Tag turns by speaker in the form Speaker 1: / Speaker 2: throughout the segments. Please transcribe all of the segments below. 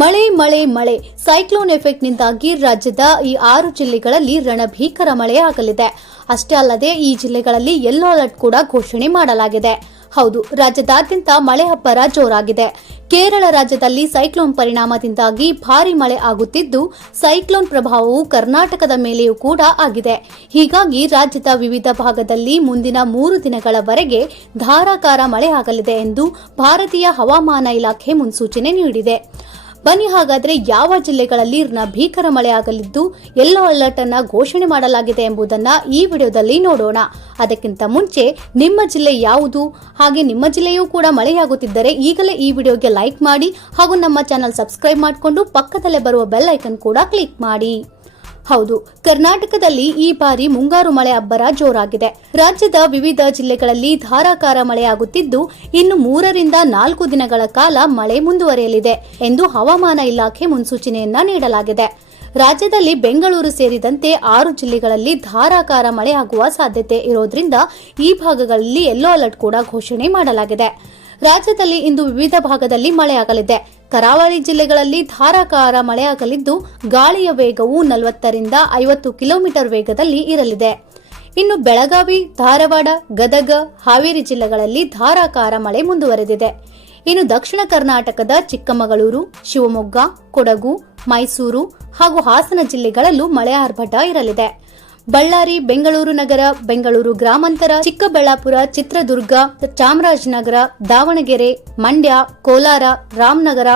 Speaker 1: ಮಳೆ ಮಳೆ ಮಳೆ. ಸೈಕ್ಲೋನ್ ಎಫೆಕ್ಟ್ನಿಂದಾಗಿ ರಾಜ್ಯದ ಈ ಆರು ಜಿಲ್ಲೆಗಳಲ್ಲಿ ರಣಭೀಕರ ಮಳೆ ಆಗಲಿದೆ. ಅಷ್ಟೇ ಅಲ್ಲದೆ ಈ ಜಿಲ್ಲೆಗಳಲ್ಲಿ ಯೆಲ್ಲೋ ಅಲರ್ಟ್ ಕೂಡ ಘೋಷಣೆ ಮಾಡಲಾಗಿದೆ. ಹೌದು, ರಾಜ್ಯದಾದ್ಯಂತ ಮಳೆ ಅಬ್ಬರ ಜೋರಾಗಿದೆ. ಕೇರಳ ರಾಜ್ಯದಲ್ಲಿ ಸೈಕ್ಲೋನ್ ಪರಿಣಾಮದಿಂದಾಗಿ ಭಾರಿ ಮಳೆ ಆಗುತ್ತಿದ್ದು, ಸೈಕ್ಲೋನ್ ಪ್ರಭಾವವು ಕರ್ನಾಟಕದ ಮೇಲೆಯೂ ಕೂಡ ಆಗಿದೆ. ಹೀಗಾಗಿ ರಾಜ್ಯದ ವಿವಿಧ ಭಾಗದಲ್ಲಿ ಮುಂದಿನ ಮೂರು ದಿನಗಳವರೆಗೆ ಧಾರಾಕಾರ ಮಳೆ ಆಗಲಿದೆ ಎಂದು ಭಾರತೀಯ ಹವಾಮಾನ ಇಲಾಖೆ ಮುನ್ಸೂಚನೆ ನೀಡಿದೆ. ಬನ್ನಿ ಹಾಗಾದ್ರೆ ಯಾವ ಜಿಲ್ಲೆಗಳಲ್ಲಿ ಭೀಕರ ಮಳೆಯಾಗಲಿದ್ದು ಯೆಲ್ಲೋ ಅಲರ್ಟ್ ಅನ್ನ ಘೋಷಣೆ ಮಾಡಲಾಗಿದೆ ಎಂಬುದನ್ನ ಈ ವಿಡಿಯೋದಲ್ಲಿ ನೋಡೋಣ. ಅದಕ್ಕಿಂತ ಮುಂಚೆ ನಿಮ್ಮ ಜಿಲ್ಲೆ ಯಾವುದು? ಹಾಗೆ ನಿಮ್ಮ ಜಿಲ್ಲೆಯೂ ಕೂಡ ಮಳೆಯಾಗುತ್ತಿದ್ದರೆ ಈಗಲೇ ಈ ವಿಡಿಯೋಗೆ ಲೈಕ್ ಮಾಡಿ ಹಾಗೂ ನಮ್ಮ ಚಾನಲ್ ಸಬ್ಸ್ಕ್ರೈಬ್ ಮಾಡಿಕೊಂಡು ಪಕ್ಕದಲ್ಲೇ ಬರುವ ಬೆಲ್ ಐಕನ್ ಕೂಡ ಕ್ಲಿಕ್ ಮಾಡಿ. ಹೌದು, ಕರ್ನಾಟಕದಲ್ಲಿ ಈ ಬಾರಿ ಮುಂಗಾರು ಮಳೆ ಅಬ್ಬರ ಜೋರಾಗಿದೆ. ರಾಜ್ಯದ ವಿವಿಧ ಜಿಲ್ಲೆಗಳಲ್ಲಿ ಧಾರಾಕಾರ ಮಳೆಯಾಗುತ್ತಿದ್ದು, ಇನ್ನು ಮೂರರಿಂದ ನಾಲ್ಕು ದಿನಗಳ ಕಾಲ ಮಳೆ ಮುಂದುವರಿಯಲಿದೆ ಎಂದು ಹವಾಮಾನ ಇಲಾಖೆ ಮುನ್ಸೂಚನೆಯನ್ನ ನೀಡಲಾಗಿದೆ. ರಾಜ್ಯದಲ್ಲಿ ಬೆಂಗಳೂರು ಸೇರಿದಂತೆ ಆರು ಜಿಲ್ಲೆಗಳಲ್ಲಿ ಧಾರಾಕಾರ ಮಳೆಯಾಗುವ ಸಾಧ್ಯತೆ ಇರೋದ್ರಿಂದ ಈ ಭಾಗಗಳಲ್ಲಿ ಯೆಲ್ಲೋ ಅಲರ್ಟ್ ಕೂಡ ಘೋಷಣೆ ಮಾಡಲಾಗಿದೆ. ರಾಜ್ಯದಲ್ಲಿ ಇಂದು ವಿವಿಧ ಭಾಗದಲ್ಲಿ ಮಳೆಯಾಗಲಿದೆ. ಕರಾವಳಿ ಜಿಲ್ಲೆಗಳಲ್ಲಿ ಧಾರಾಕಾರ ಮಳೆಯಾಗಲಿದ್ದು, ಗಾಳಿಯ ವೇಗವು ನಲವತ್ತರಿಂದ ಐವತ್ತು ಕಿಲೋಮೀಟರ್ ವೇಗದಲ್ಲಿ ಇರಲಿದೆ. ಇನ್ನು ಬೆಳಗಾವಿ, ಧಾರವಾಡ, ಗದಗ, ಹಾವೇರಿ ಜಿಲ್ಲೆಗಳಲ್ಲಿ ಧಾರಾಕಾರ ಮಳೆ ಮುಂದುವರೆದಿದೆ. ಇನ್ನು ದಕ್ಷಿಣ ಕರ್ನಾಟಕದ ಚಿಕ್ಕಮಗಳೂರು, ಶಿವಮೊಗ್ಗ, ಕೊಡಗು, ಮೈಸೂರು ಹಾಗೂ ಹಾಸನ ಜಿಲ್ಲೆಗಳಲ್ಲೂ ಮಳೆ ಆರ್ಭಟ ಇರಲಿದೆ. ಬಳ್ಳಾರಿ, ಬೆಂಗಳೂರು ನಗರ, ಬೆಂಗಳೂರು ಗ್ರಾಮಾಂತರ, ಚಿಕ್ಕಬಳ್ಳಾಪುರ, ಚಿತ್ರದುರ್ಗ, ಚಾಮರಾಜನಗರ, ದಾವಣಗೆರೆ, ಮಂಡ್ಯ, ಕೋಲಾರ, ರಾಮನಗರ,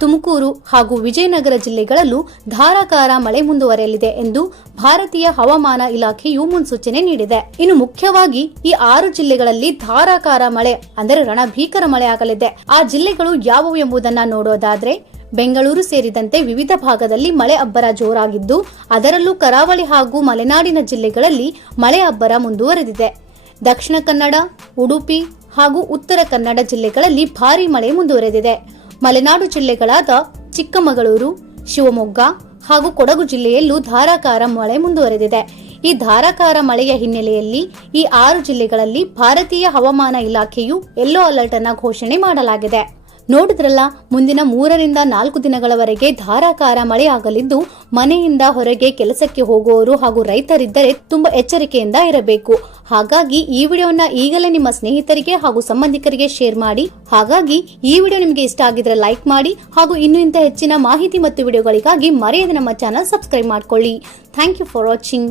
Speaker 1: ತುಮಕೂರು ಹಾಗೂ ವಿಜಯನಗರ ಜಿಲ್ಲೆಗಳಲ್ಲೂ ಧಾರಾಕಾರ ಮಳೆ ಮುಂದುವರೆಯಲಿದೆ ಎಂದು ಭಾರತೀಯ ಹವಾಮಾನ ಇಲಾಖೆಯು ಮುನ್ಸೂಚನೆ ನೀಡಿದೆ. ಇನ್ನು ಮುಖ್ಯವಾಗಿ ಈ ಆರು ಜಿಲ್ಲೆಗಳಲ್ಲಿ ಧಾರಾಕಾರ ಮಳೆ, ಅಂದರೆ ರಣಭೀಕರ ಮಳೆ ಆಗಲಿದೆ. ಆ ಜಿಲ್ಲೆಗಳು ಯಾವುವು ಎಂಬುದನ್ನ ನೋಡೋದಾದ್ರೆ ಬೆಂಗಳೂರು ಸೇರಿದಂತೆ ವಿವಿಧ ಭಾಗದಲ್ಲಿ ಮಳೆ ಅಬ್ಬರ ಜೋರಾಗಿದ್ದು, ಅದರಲ್ಲೂ ಕರಾವಳಿ ಹಾಗೂ ಮಲೆನಾಡಿನ ಜಿಲ್ಲೆಗಳಲ್ಲಿ ಮಳೆ ಅಬ್ಬರ ಮುಂದುವರೆದಿದೆ. ದಕ್ಷಿಣ ಕನ್ನಡ, ಉಡುಪಿ ಹಾಗೂ ಉತ್ತರ ಕನ್ನಡ ಜಿಲ್ಲೆಗಳಲ್ಲಿ ಭಾರೀ ಮಳೆ ಮುಂದುವರೆದಿದೆ. ಮಲೆನಾಡು ಜಿಲ್ಲೆಗಳಾದ ಚಿಕ್ಕಮಗಳೂರು, ಶಿವಮೊಗ್ಗ ಹಾಗೂ ಕೊಡಗು ಜಿಲ್ಲೆಯಲ್ಲೂ ಧಾರಾಕಾರ ಮಳೆ ಮುಂದುವರೆದಿದೆ. ಈ ಧಾರಾಕಾರ ಮಳೆಯ ಹಿನ್ನೆಲೆಯಲ್ಲಿ ಈ ಆರು ಜಿಲ್ಲೆಗಳಲ್ಲಿ ಭಾರತೀಯ ಹವಾಮಾನ ಇಲಾಖೆಯು ಯೆಲ್ಲೋ ಅಲರ್ಟ್ ಅನ್ನು ಘೋಷಣೆ ಮಾಡಲಾಗಿದೆ. ನೋಡಿದ್ರಲ್ಲ, ಮುಂದಿನ ಮೂರರಿಂದ ನಾಲ್ಕು ದಿನಗಳವರೆಗೆ ಧಾರಾಕಾರ ಮಳೆಯಾಗಲಿದ್ದು ಮನೆಯಿಂದ ಹೊರಗೆ ಕೆಲಸಕ್ಕೆ ಹೋಗುವವರು ಹಾಗೂ ರೈತರಿದ್ದರೆ ತುಂಬಾ ಎಚ್ಚರಿಕೆಯಿಂದ ಇರಬೇಕು. ಹಾಗಾಗಿ ಈ ವಿಡಿಯೋನ ಈಗಲೇ ನಿಮ್ಮ ಸ್ನೇಹಿತರಿಗೆ ಹಾಗೂ ಸಂಬಂಧಿಕರಿಗೆ ಶೇರ್ ಮಾಡಿ, ಹಾಗಾಗಿ ಈ ವಿಡಿಯೋ ನಿಮಗೆ ಇಷ್ಟ ಆಗಿದ್ರೆ ಲೈಕ್ ಮಾಡಿ ಹಾಗೂ ಇನ್ನು ಇಂಥ ಹೆಚ್ಚಿನ ಮಾಹಿತಿ ಮತ್ತು ವಿಡಿಯೋಗಳಿಗಾಗಿ ಮರೆಯದೆ ನಮ್ಮ ಚಾನಲ್ ಸಬ್ಸ್ಕ್ರೈಬ್ ಮಾಡ್ಕೊಳ್ಳಿ. Thank you for watching